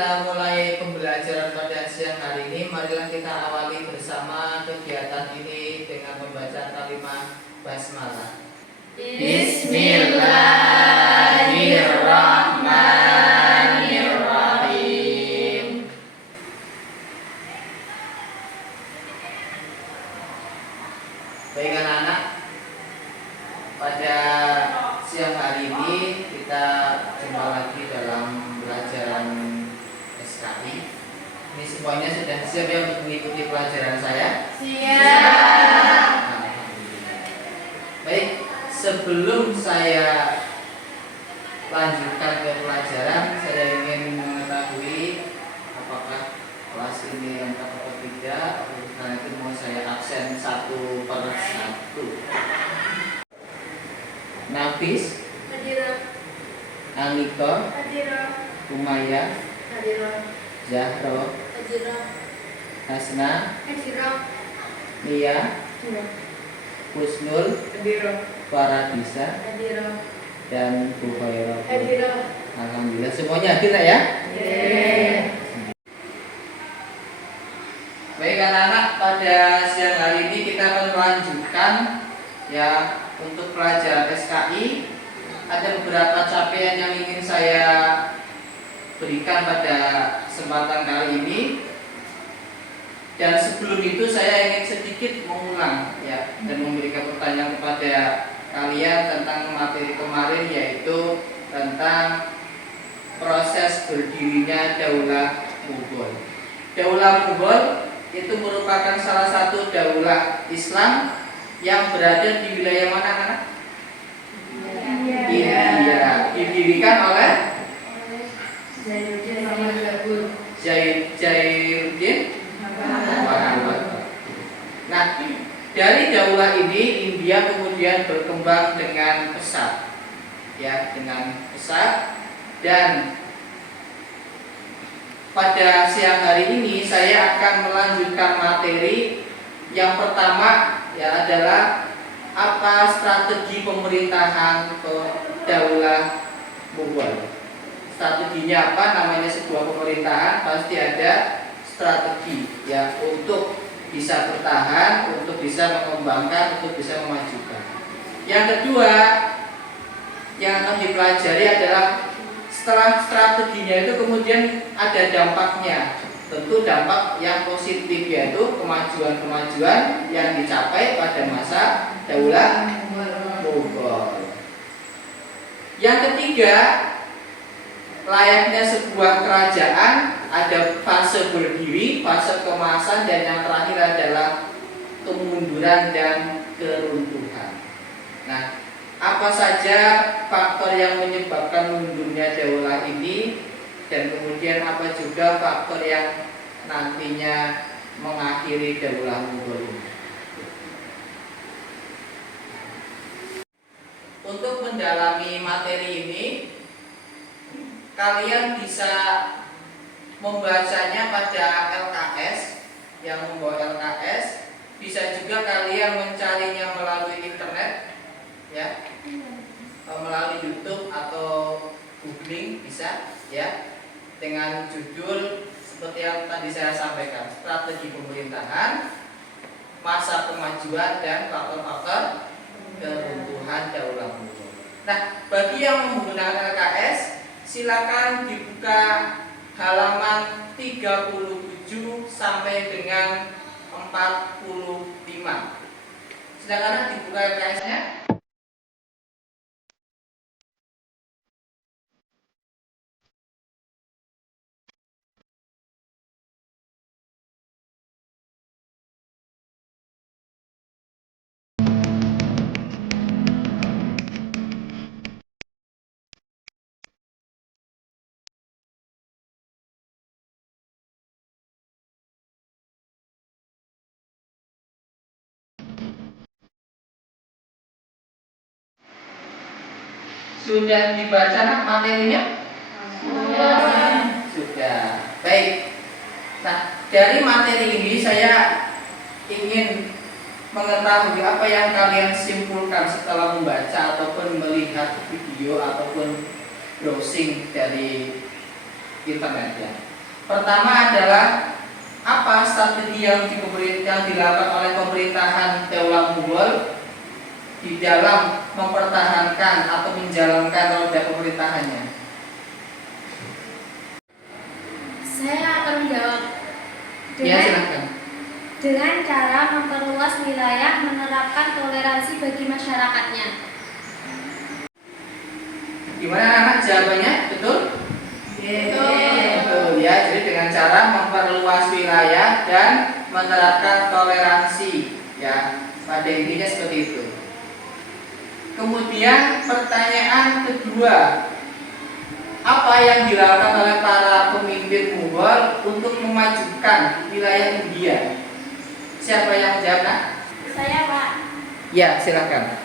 kita mulai pembelajaran pada siang hari ini, marilah kita awali bersama kegiatan ini dengan membaca kalimat basmalah. Bismillahirrahmanirrahim. Baik anak-anak, pada siang hari ini kita jumpa lagi dalam pelajaran SKI. Ini semuanya sudah siap ya untuk mengikuti pelajaran saya? Siap. Alhamdulillah. Baik, sebelum saya lanjutkan ke pelajaran, saya ingin mengetahui apakah kelas ini lengkap atau tidak. Karena itu mau saya absen satu per satu. Nafis, Hadirah. Aniko, Hadirah. Umaya, Hadirah. Zahro, Hadirah. Hasna, Hadirah. Nia, Husnul, Hadirah. Faradisa, Hadirah. dan Bu Khairah. Hadirah. Alhamdulillah semuanya hadir ya. Baik anak-anak, pada siang hari ini kita akan melanjutkan ya untuk pelajaran SKI. Ada beberapa capaian yang ingin saya berikan pada kesempatan kali ini. Dan sebelum itu saya ingin sedikit mengulang ya dan memberikan pertanyaan kepada kalian tentang materi kemarin, yaitu tentang proses berdirinya Daulah Mughal. Daulah Mughal itu merupakan salah satu daulah Islam yang berada di wilayah mana, anak? India. Didirikan oleh Zainuddin Muhammad. Nah, dari daulah ini India kemudian berkembang dengan pesat, ya, dengan pesat. Dan pada siang hari ini saya akan melanjutkan materi yang pertama, ya, adalah apa strategi pemerintahan ke Daulah Mughal. Strateginya apa? Namanya sebuah pemerintahan pasti ada strategi, ya, untuk bisa bertahan, untuk bisa mengembangkan, untuk bisa memajukan. Yang kedua yang akan dipelajari adalah setelah strateginya itu kemudian ada dampaknya. Tentu dampak yang positif, yaitu kemajuan-kemajuan yang dicapai pada masa Daulah Mughal. Yang ketiga, layaknya sebuah kerajaan ada fase berdiri, fase kemasan, dan yang terakhir adalah kemunduran dan keruntuhan. Nah, apa saja faktor yang menyebabkan mundurnya daulah ini, dan kemudian apa juga faktor yang nantinya mengakhiri Daulah Mughal ini. Untuk mendalami materi ini, kalian bisa membacanya pada LKS, yang membawa LKS. Bisa juga kalian mencarinya melalui internet, ya, melalui YouTube atau googling bisa, ya, dengan judul seperti yang tadi saya sampaikan, strategi pemerintahan, masa kemajuan, dan faktor-faktor keruntuhan Daulah Mughal. Nah, bagi yang menggunakan LKS, silakan dibuka halaman 37 sampai dengan 45. Silakan dibuka LKS-nya. Sudah dibaca nak materinya? Sudah. Baik. Nah, dari materi ini saya ingin mengetahui apa yang kalian simpulkan setelah membaca ataupun melihat video ataupun browsing dari internet, ya. Pertama adalah apa strategi yang dilakukan oleh pemerintahan Daulah Mughal di dalam mempertahankan atau menjalankan roda pemerintahannya? Saya akan menjawab Ya, silakan. dengan cara memperluas wilayah, menerapkan toleransi bagi masyarakatnya. Gimana anak jawabannya? Betul? Betul ya. Jadi dengan cara memperluas wilayah dan menerapkan toleransi, ya. Pada intinya seperti itu. Kemudian pertanyaan kedua, apa yang dilakukan oleh para pemimpin Mughal untuk memajukan wilayah India? Siapa yang menjawab, Nak? Saya, Pak, Ya, silakan.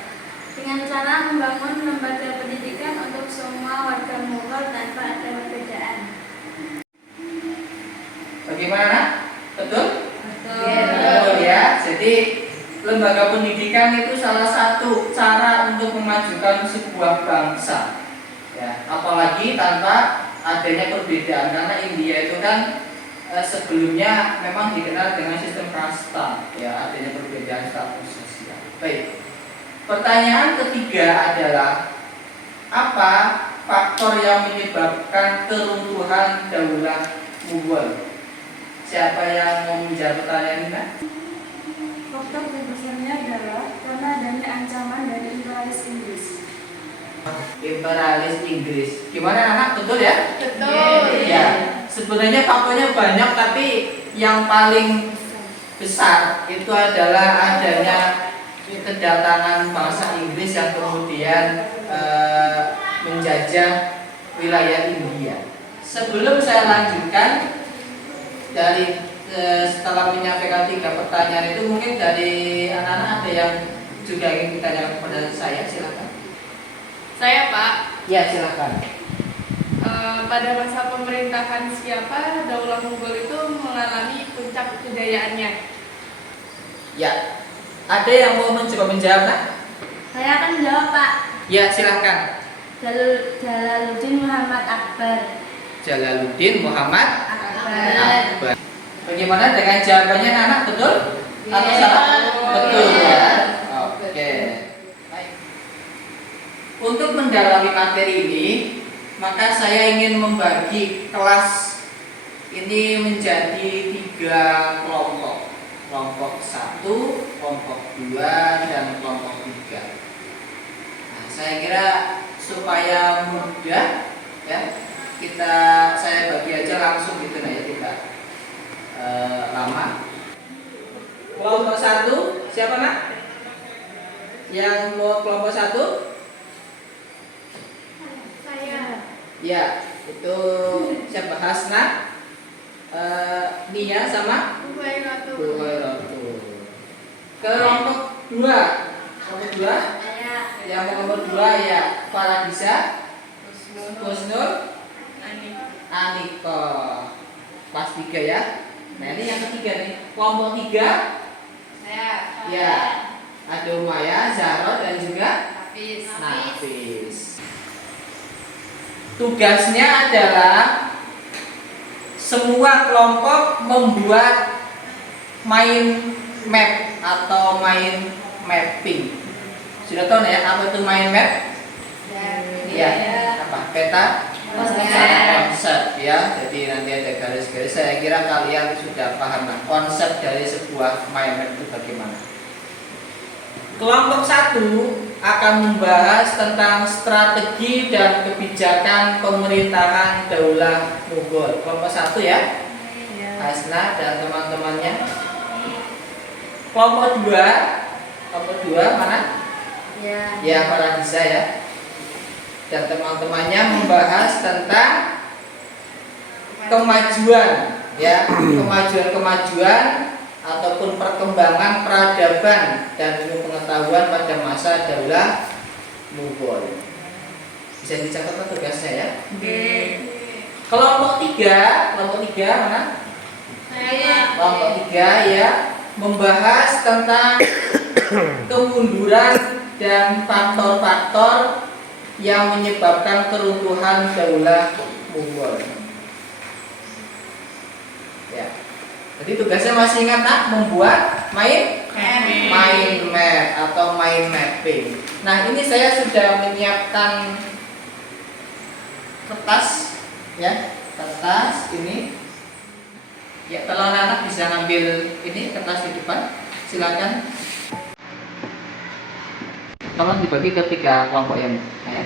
dengan cara membangun lembaga pendidikan untuk semua warga Mughal tanpa ada perbedaan. Bagaimana, Nak? Betul? Betul. Betul ya. Jadi lembaga pendidikan itu salah satu cara untuk memajukan sebuah bangsa. Ya, apalagi tanpa adanya perbedaan, karena India itu kan sebelumnya memang dikenal dengan sistem kasta, ya, adanya perbedaan status sosial. Baik. Pertanyaan ketiga adalah apa faktor yang menyebabkan keruntuhan Daulah Mughal? Siapa yang mau menjawab pertanyaan ini? Faktor terbesarnya adalah karena adanya ancaman dari imperialis Inggris. Imperialis Inggris. Gimana anak? Betul ya? Betul. Ya. Sebenarnya faktornya banyak, tapi yang paling besar itu adalah adanya kedatangan bangsa Inggris yang kemudian menjajah wilayah India. Sebelum saya lanjutkan dari setelah menyampaikan 3 pertanyaan itu, mungkin dari anak-anak ada yang juga ingin ditanyakan kepada saya, silakan. Saya, Pak, Ya, silakan. pada masa pemerintahan siapa Daulah Mughal itu mengalami puncak kejayaannya? Ya, ada yang mau mencoba menjawab, Nak? Saya akan menjawab, Pak. Ya, silakan. Jalaluddin Muhammad Akbar. Jalaluddin Muhammad Akbar. Akbar. Bagaimana dengan jawabannya, anak? Betul atau Iya. salah? Betul ya. Oke. Baik. Untuk mendalami materi ini, maka saya ingin membagi kelas ini menjadi 3 kelompok. Kelompok 1, kelompok 2, dan kelompok 3. Nah, saya kira supaya mudah ya, saya bagi aja langsung gitu, nah ya, tidak lama. Kelompok 1, siapa, Nak? Yang mau kelompok 1? Saya. Ya, itu siapa? Hasna, Nia sama Bu Khairatul. Kelompok 2. Kelompok 2 Saya. yang nomor 2 ya Faradisa, Husnul, Aniko. Pas 3 ya. Nah, ini yang ketiga nih. Kelompok 3 Saya. ya ada Umaya, Zahra, dan juga Hafiz. Nafis. Tugasnya adalah semua kelompok membuat mind map atau mind mapping. Sudah tahu ya apa itu mind map? Ya, apa? Peta konsep ya. Jadi nanti ada garis-garis. Saya kira kalian sudah paham lah konsep dari sebuah mind map itu bagaimana. Kelompok 1 akan membahas tentang strategi dan kebijakan pemerintahan Daulah Mughal. Kelompok 1 ya, Hasna dan teman-temannya. Kelompok 2 mana? Ya. Ya, Faradisa ya. Dan teman-temannya membahas tentang kemajuan ya, kemajuan ataupun perkembangan peradaban dan ilmu pengetahuan pada masa Daulah Mughal. Bisa dicatat tugasnya ya. Kelompok 3 mana? Saya. Kelompok 3 ya, membahas tentang kemunduran dan faktor-faktor yang menyebabkan keruntuhan Daulah Mughal. Ya. Jadi tugasnya masih ingat nak, membuat mind map atau mind mapping. Nah, ini saya sudah menyiapkan kertas ya, kertas ini. Ya, kalau anak-anak bisa ngambil ini kertas di depan, silakan. Tolong dibagi ke 3 kelompok yang ya.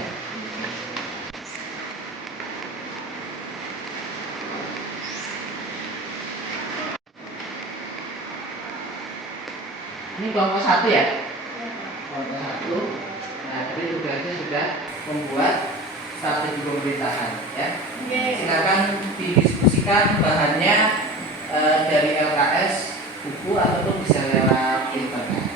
Ini kelompok 1 ya? Kelompok 1. Nah, jadi tugasnya sudah membuat strategi pemerintahan ya. Silakan didiskusikan bahannya dari LKS, buku ataupun bisa lewat internet.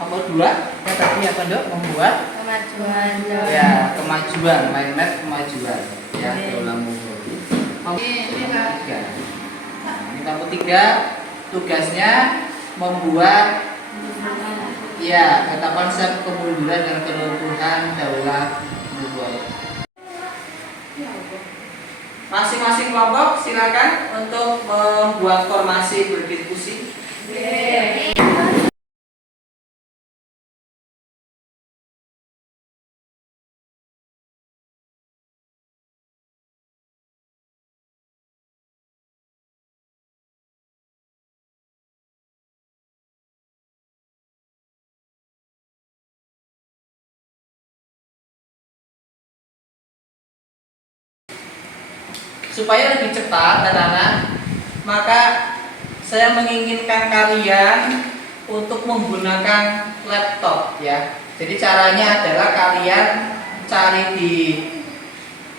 Nomor 2, yang tadi apa Dok? Membuat Kemajuan. ya kemajuan, mind map kemajuan ya Daulah Mughal. Nomor 3. Nah, ini nomor 3, tugasnya membuat ya kata konsep kemunduran dan keruntuhan Daulah Mughal. Masing-masing kelompok silakan untuk membuat formasi berdiskusi. Supaya lebih cepat anak-anak, maka saya menginginkan kalian untuk menggunakan laptop ya. Jadi caranya adalah kalian cari di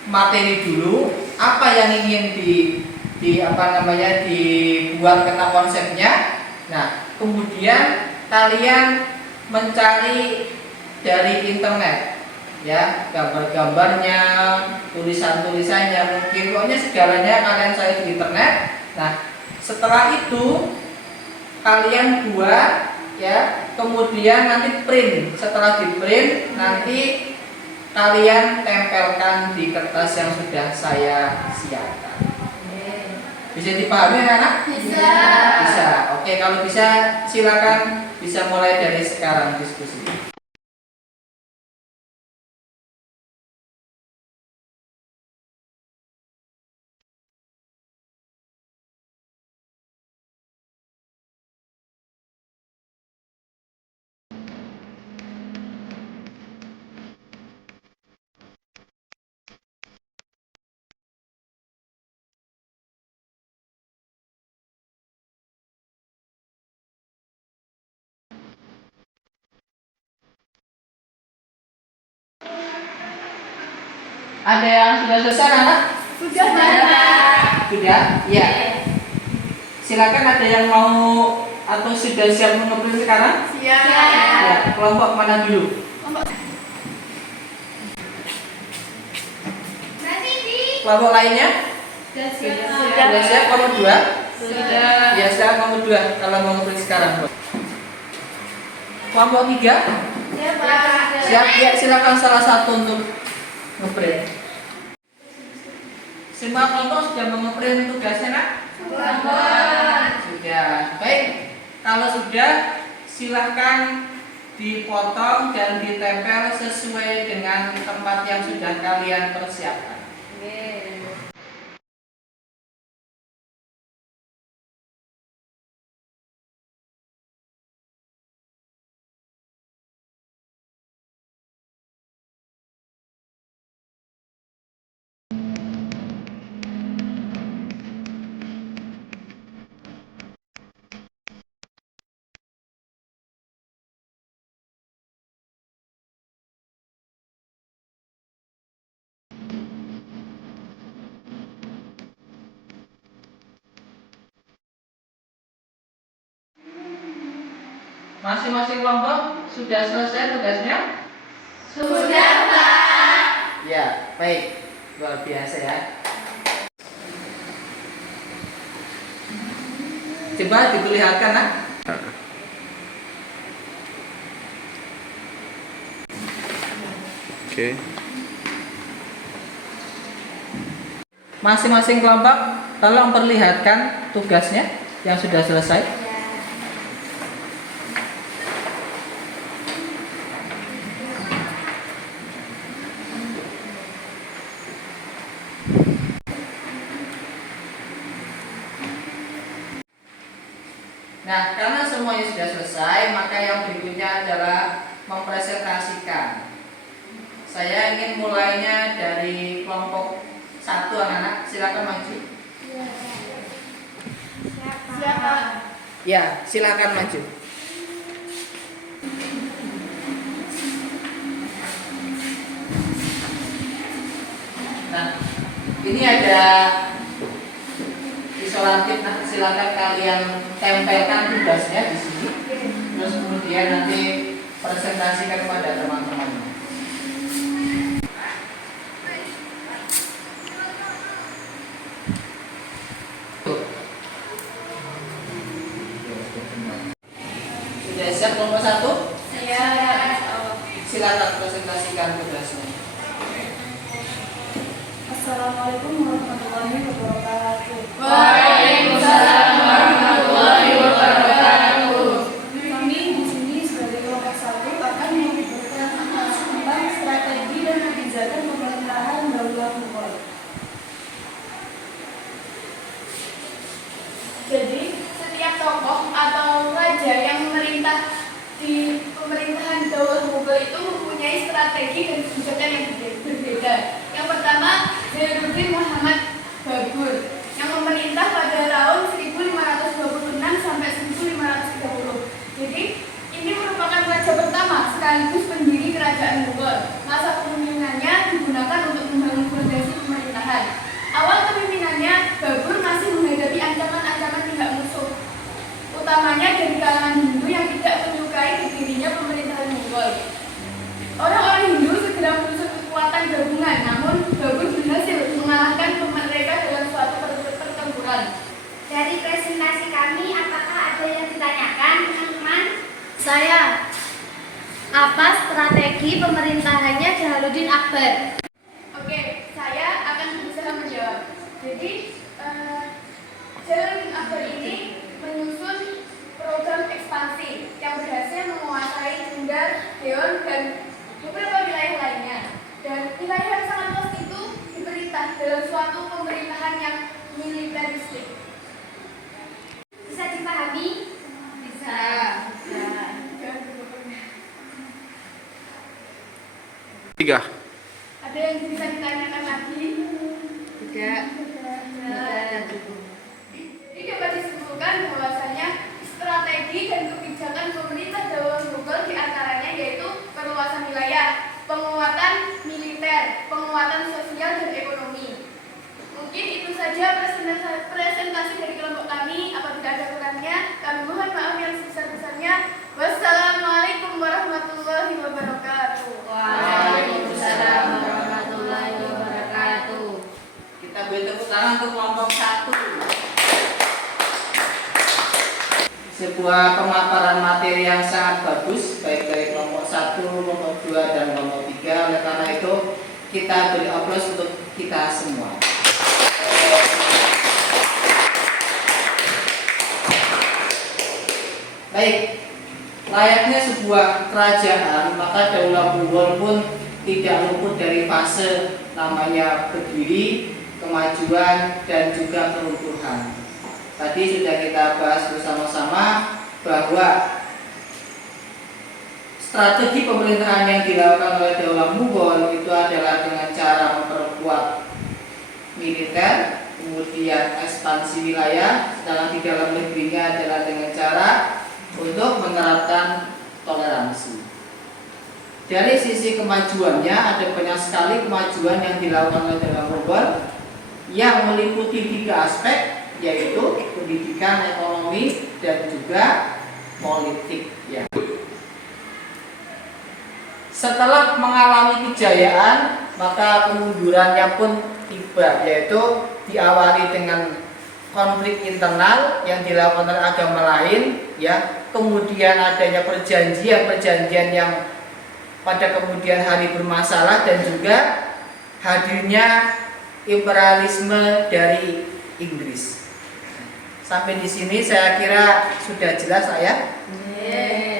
materi dulu apa yang ingin dibuat kena konsepnya. Nah, kemudian kalian mencari dari internet ya, gambar-gambarnya, tulisan-tulisannya, mungkin pokoknya segalanya kalian cari di internet. Nah, setelah itu kalian buat ya, kemudian nanti print. Setelah di print nanti kalian tempelkan di kertas yang sudah saya siapkan. Bisa dipahami anak? Bisa. Bisa. Oke, kalau bisa silakan bisa mulai dari sekarang diskusi. Ada yang sudah selesai anak? Sudah. Sudah? Iya. Silakan, ada yang mau atau sudah siap mengeprint sekarang? Siap. Ya, kelompok mana dulu? Kelompok lainnya? Sudah siap kelompok 2? Sudah. Ya, siap kelompok 2 kalau mau ngeprint sekarang. Kelompok 3? Siap, ya silakan salah satu untuk ngeprint. Semua kelompok sudah mengeprint tugasnya nak? Sudah. Baik, kalau sudah silahkan dipotong dan ditempel sesuai dengan tempat yang sudah kalian persiapkan. Masing-masing kelompok sudah selesai tugasnya? Sudah, Pak. Ya, baik. Luar biasa ya. Coba diperlihatkan nak. Oke. Masing-masing kelompok tolong perlihatkan tugasnya yang sudah selesai. Nah, karena semuanya sudah selesai, maka yang berikutnya adalah mempresentasikan. Saya ingin mulainya dari kelompok 1 anak-anak, silakan maju. Siapa? Ya, silakan maju. Nah, ini ada isolatif. Nah, silakan kalian tempelkan tugasnya di sini. Terus kemudian nanti presentasikan kepada teman-teman. Sudah siap kelompok 1? Silakan presentasikan tugasnya. Assalamualaikum warahmatullahi wabarakatuh. Waalaikumsalam warahmatullahi wabarakatuh. Kami di sini sebagai kelompok 1 akan membahas tentang strategi dan kebijakan pemerintahan Daulah Mughal. Jadi, setiap tokoh atau raja yang memerintah di pemerintahan Daulah Mughal itu mempunyai strategi dan kebijakan yang berbeda. Yang pertama, Zainuddin Muhammad Babur yang memerintah pada tahun 1526 sampai 1530. Jadi, ini merupakan raja pertama sekaligus pendiri kerajaan Mughal. Masa kepemimpinannya digunakan untuk membangun fondasi pemerintahan. Awal kepemimpinannya, Babur masih menghadapi ancaman-ancaman pihak musuh, utamanya dari kalangan Hindu yang tidak menyukai berdirinya pemerintahan Mughal. Orang-orang Hindu segera menyusun kekuatan gabungan, namun Babur berhasil mengalahkan mereka dalam suatu pertempuran. Dari presentasi kami, apakah ada yang ditanyakan, teman-teman? Saya. Apa strategi pemerintahannya Jalaluddin Akbar? Oke, saya akan berusaha menjawab. Jadi, Jalaluddin Akbar ini menyusun program ekspansi yang berhasil menguasai Sunda, Dewan, dan beberapa wilayah lainnya. Dan wilayah yang sangat luas itu diperintah dalam suatu pemerintahan yang militeristik. Bisa dipahami? Bisa. Tiga. Ada yang bisa ditanyakan lagi? Tidak. Ini dapat disimpulkan bahwasanya strategi dan kebijakan pemerintah Daulah Mughal diantaranya yaitu perluasan wilayah, penguatan militer, penguatan sosial dan ekonomi. Mungkin itu saja presentasi dari kelompok kami. Apabila ada kurangnya, kami mohon maaf yang sebesar-besarnya. Wassalamualaikum warahmatullahi wabarakatuh. Waalaikumsalam warahmatullahi wabarakatuh. Kita beri tepuk tangan untuk kelompok 1. Sebuah pemaparan materi yang sangat bagus baik dari kelompok 1, kelompok 2 dan kelompok 3. Oleh karena itu kita beri aplaus untuk kita semua. Baik, layaknya sebuah kerajaan, maka Daulah Mughal pun tidak luput dari fase namanya berdiri, kemajuan, dan juga keruntuhan. Tadi sudah kita bahas bersama-sama bahwa strategi pemerintahan yang dilakukan oleh Daulah Mughal itu adalah dengan cara memperkuat militer, kemudian ekspansi wilayah, sedangkan di dalam negerinya adalah dengan cara untuk menerapkan toleransi. Dari sisi kemajuannya ada banyak sekali kemajuan yang dilakukan oleh Daulah Mughal yang meliputi 3 aspek, yaitu pendidikan, ekonomi, dan juga politik. Ya. Setelah mengalami kejayaan, maka kemundurannya pun tiba, yaitu diawali dengan konflik internal yang dilakukan oleh agama lain, ya. Kemudian adanya perjanjian yang pada kemudian hari bermasalah, dan juga hadirnya imperialisme dari Inggris. Sampai di sini saya kira sudah jelas ya.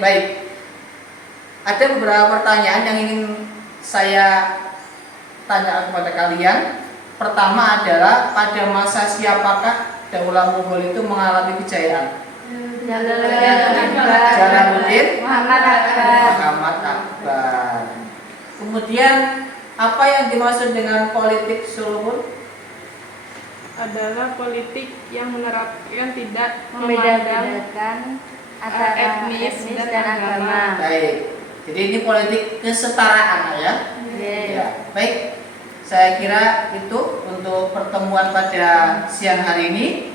Baik. Ada beberapa pertanyaan yang ingin saya tanya kepada kalian. Pertama adalah pada masa siapakah Daulah Mughal itu mengalami kejayaan? Jalaluddin Muhammad Akbar. Muhammad Akbar. Kemudian apa yang dimaksud dengan politik sulhun? Adalah politik yang menerapkan tidak memandang Membedakan antara etnis dan agama. Baik. Jadi ini politik kesetaraan ya. Ya, baik. Saya kira itu untuk pertemuan pada siang hari ini,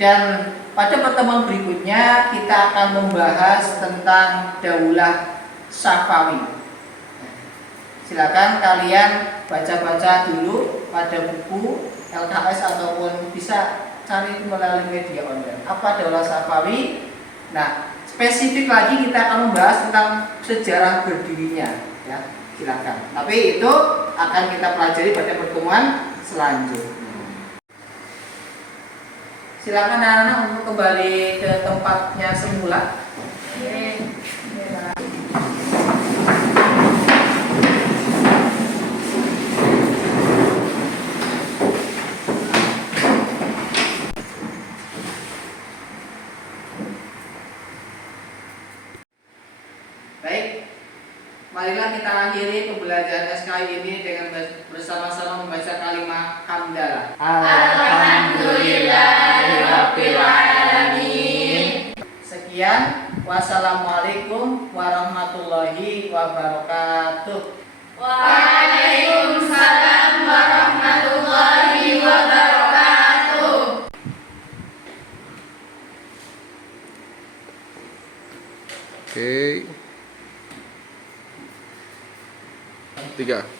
dan pada pertemuan berikutnya kita akan membahas tentang Daulah Safawi. Silakan kalian baca-baca dulu pada buku LKS ataupun bisa cari melalui media online. Apa Daulah Safawi? Nah, spesifik lagi kita akan membahas tentang sejarah berdirinya ya. Silakan. Tapi itu akan kita pelajari pada pertemuan selanjutnya. Silakan anak-anak untuk kembali ke tempatnya semula. Baik. Marilah kita akhiri pembelajaran SKI ini dengan bersama-sama membaca kalimat hamdalah. Alhamdulillahirabbil alamin. Sekian, wassalamualaikum warahmatullahi wabarakatuh. Waalaikumsalam warahmatullahi wabarakatuh. Oke. 3